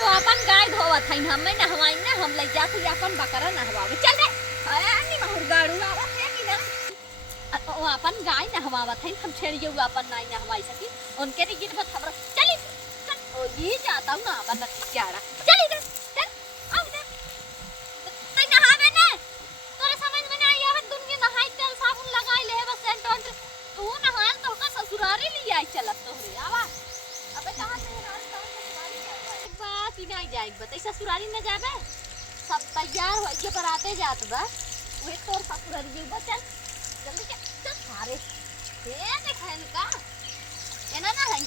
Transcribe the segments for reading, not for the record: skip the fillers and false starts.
तो अपन गाय धोवत हई हमें नहवाई ना हम ले जात हई अपन बकरा नहवावे चल रे अरे महर गाड़ू आवत है कि ना ओ अपन गाय नहवावत हई हम छेड़ियो अपन नाई नहवाई सकी उनके रे गिर मत खबर चली ओ ये जाता हूं ना अपन चारा चली रे चल आओ दे तई नहावे ने तोरे समझ में नहीं आवे दुनिया नहाई तेल साबुन लगाई ले बस सेंट तू नहाल तो का ससुरारी ले आई चलत तोरे आवा अबे कहां से नहाल तो ससुरारी बात ही नहीं जाए बतई ससुरारी न जाबे सब तैयार हो के बराते जात बा वे तोर ससुरारी जी चल जल्दी चल सारे हे देखन का एना ना हई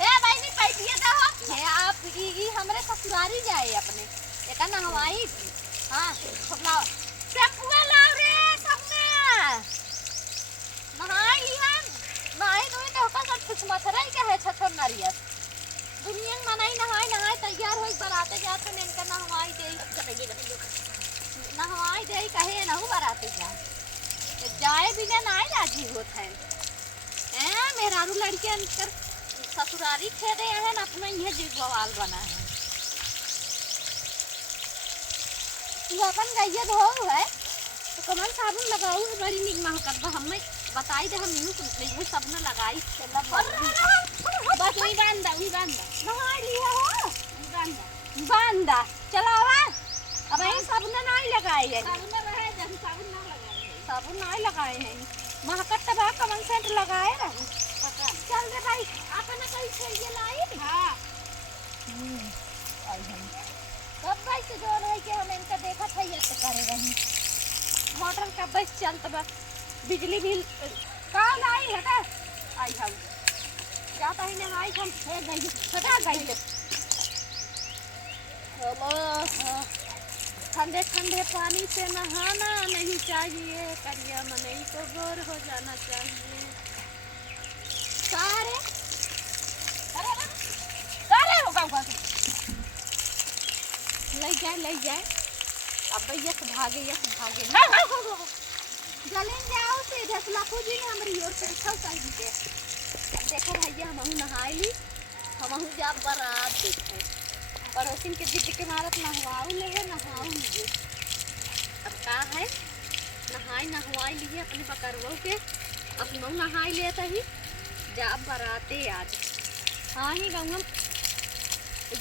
हे भाई नी पैटिया दे हो हे आप ई हमरे ससुरारी जाए अपने एका ना हवाई हां सबला शैम्पू लाओ रे सबने नहाई लिहन नहाई तो का सब कुछ मथराई के है छछन नारिया दुनिया में नहीं नहाई तैयार होई बराते जात ने इनका नहवाई दे नहवाई दे कहे ना बराते जाए बिना नहीं राजी होत है ए मेहरारू लड़कियन कर ससुरारी खेदे है ना अपना ये जीवाल बना है तू अपन गैया धो है तो कमल साबुन लगाऊ है बड़ी निक महकत बा हमें बताई दे हम यूं नहीं सब ना लगाई चला बस वही बांधा नहा लिया हो बांधा चलावा अब ये साबुन नहीं लगाई है साबुन नहीं लगाए हैं महकत तबा कमल सेंट लगाए रही चल रे भाई अपन कहीं से ये लाई हां आई हम कब भाई से जो है कि हम इनका देखा था ये तो करे रही मोटर का बस चलत बा बिजली बिल कल आई है का आई हम जाता ही नहीं आई हम है गई हटा गई ले चलो ठंडे ठंडे पानी से नहाना नहीं चाहिए करिया मनई को गोर हो जाना चाहिए सारे सारे होगा ले जाए अब भागे जले जाओ से ढसलाखू जी ने हमारी ओर से उठा साइड के अब देखो भैया हम नहाई ली हम जा बारात देखे पड़ोसिन के जिद के मारत नहवाऊ ले है नहाऊ मुझे अब का है नहवाई लिए अपने पकड़वो के अपनों नहाई ले तही जा बाराते आज हाँ ही गाँव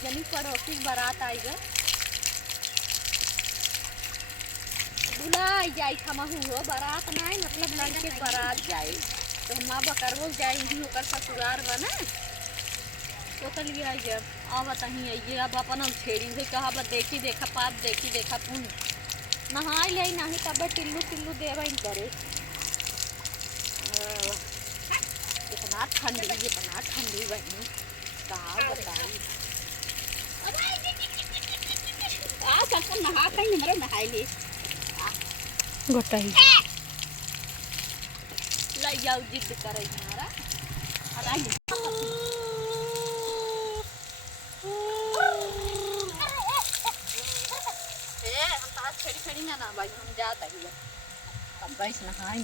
जनी पड़ोसी बारात आई गए बुलाई जाए हमहू हो बारात नहीं मतलब लड़के बारात जाए तो हम बकरवो जाए ही होकर ससुरार बना तो कलिए जब आवत ही आइए अब अपन छेड़ी से कहा देखी देखा पुन नहाई ले नहीं तब टिल्लू देव करे इतना ठंडी बनी का बताई नहा कहीं हमारे नहाई ले गोटाई लाई जाओ जिद करे हमारा अरे छेड़ी ना भाई हम जाता ही अब बस नहाए